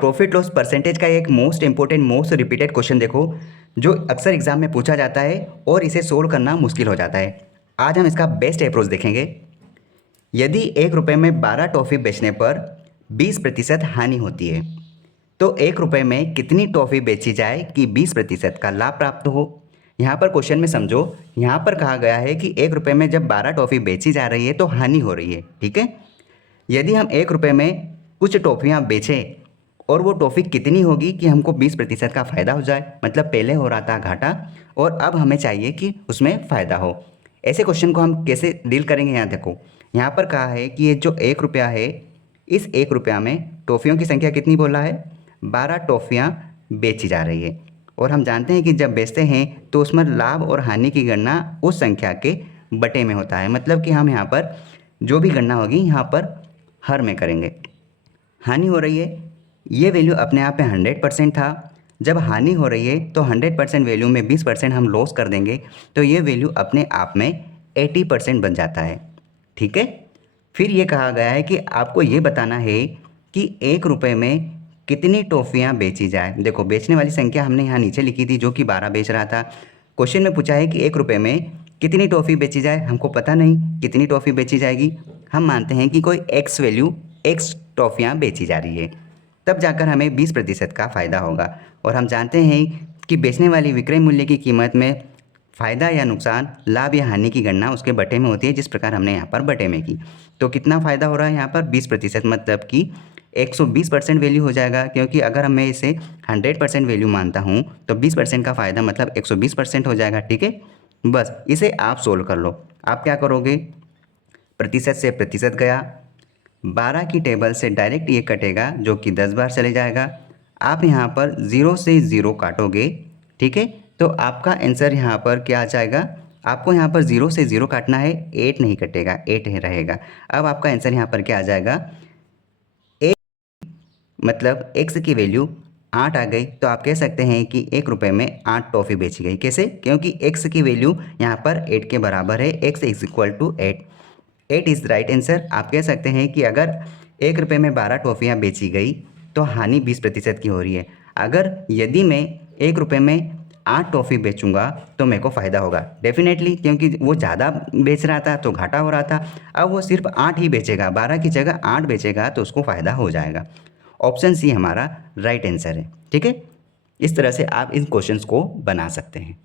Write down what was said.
Profit loss percentage का एक most important most repeated question देखो, जो अक्सर एग्जाम में पूछा जाता है और इसे सोल्व करना मुश्किल हो जाता है। आज हम इसका बेस्ट अप्रोच देखेंगे। यदि 1 रुपये में 12 टॉफ़ी बेचने पर 20% हानि होती है, तो 1 रुपये में कितनी टॉफ़ी बेची जाए कि 20% का लाभ प्राप्त हो। यहाँ पर क्वेश्चन में समझो, यहाँ पर कहा गया है कि 1 रुपये में जब 12 टॉफ़ी बेची जा रही है तो हानि हो रही है, ठीक है। यदि हम 1 रुपये में कुछ टॉफ़ियाँ बेचें और वो टॉफ़ी कितनी होगी कि हमको 20% का फ़ायदा हो जाए, मतलब पहले हो रहा था घाटा और अब हमें चाहिए कि उसमें फ़ायदा हो। ऐसे क्वेश्चन को हम कैसे डील करेंगे, यहाँ देखो, यहाँ पर कहा है कि ये जो 1 रुपया है, इस 1 रुपया में टॉफ़ियों की संख्या कितनी बोला है, 12 टॉफ़ियाँ बेची जा रही है। और हम जानते हैं कि जब बेचते हैं तो उसमें लाभ और हानि की गणना उस संख्या के बटे में होता है, मतलब कि हम यहाँ पर जो भी गणना होगी यहाँ पर हर में करेंगे। हानि हो रही है, ये वैल्यू अपने आप में 100% था। जब हानि हो रही है तो 100% वैल्यू में 20% हम लॉस कर देंगे, तो ये वैल्यू अपने आप में 80% बन जाता है, ठीक है। फिर ये कहा गया है कि आपको ये बताना है कि 1 रुपये में कितनी टॉफ़ियाँ बेची जाए। देखो, बेचने वाली संख्या हमने यहाँ नीचे लिखी थी जो कि 12 बेच रहा था। क्वेश्चन में पूछा है कि 1 रुपये में कितनी टॉफ़ी बेची जाए, हमको पता नहीं कितनी टॉफ़ी बेची जाएगी। हम मानते हैं कि कोई एक्स वैल्यू एक्स टॉफ़ियाँ बेची जा रही है, तब जाकर हमें 20% का फ़ायदा होगा। और हम जानते हैं कि बेचने वाली विक्रय मूल्य की कीमत में फ़ायदा या नुकसान, लाभ या हानि की गणना उसके बटे में होती है, जिस प्रकार हमने यहाँ पर बटे में की। तो कितना फ़ायदा हो रहा है यहाँ पर 20%, मतलब कि 120% वैल्यू हो जाएगा, क्योंकि अगर मैं इसे 100% वैल्यू मानता हूँ तो 20% का फ़ायदा मतलब 120% हो जाएगा, ठीक है। बस इसे आप सोल्व कर लो। आप क्या करोगे, प्रतिशत से प्रतिशत गया, 12 की टेबल से डायरेक्ट ये कटेगा जो कि 10 बार चले जाएगा। आप यहाँ पर 0 से 0 काटोगे, ठीक है, तो आपका आंसर यहाँ पर क्या आ जाएगा। आपको यहाँ पर 0 से 0 काटना है, 8 नहीं कटेगा, 8 ही रहेगा। अब आपका आंसर यहाँ पर क्या आ जाएगा, 8, मतलब एक्स की वैल्यू 8 आ गई। तो आप कह सकते हैं कि 1 रुपये में 8 टॉफ़ी बेची गई। कैसे, क्योंकि एक्स की वैल्यू यहाँ पर 8 के बराबर है, X is equal to 8। 8 is right answer. आप कह सकते हैं कि अगर 1 रुपये में 12 टॉफ़ियाँ बेची गई तो हानि 20% की हो रही है। अगर यदि मैं 1 रुपये में 8 टॉफ़ी बेचूंगा तो मेरे को फ़ायदा होगा डेफिनेटली, क्योंकि वो ज़्यादा बेच रहा था तो घाटा हो रहा था। अब वो सिर्फ 8 ही बेचेगा, 12 की जगह 8 बेचेगा तो उसको फ़ायदा हो जाएगा। ऑप्शन सी हमारा राइट आंसर है, ठीक है। इस तरह से आप इन क्वेश्चंस को बना सकते हैं।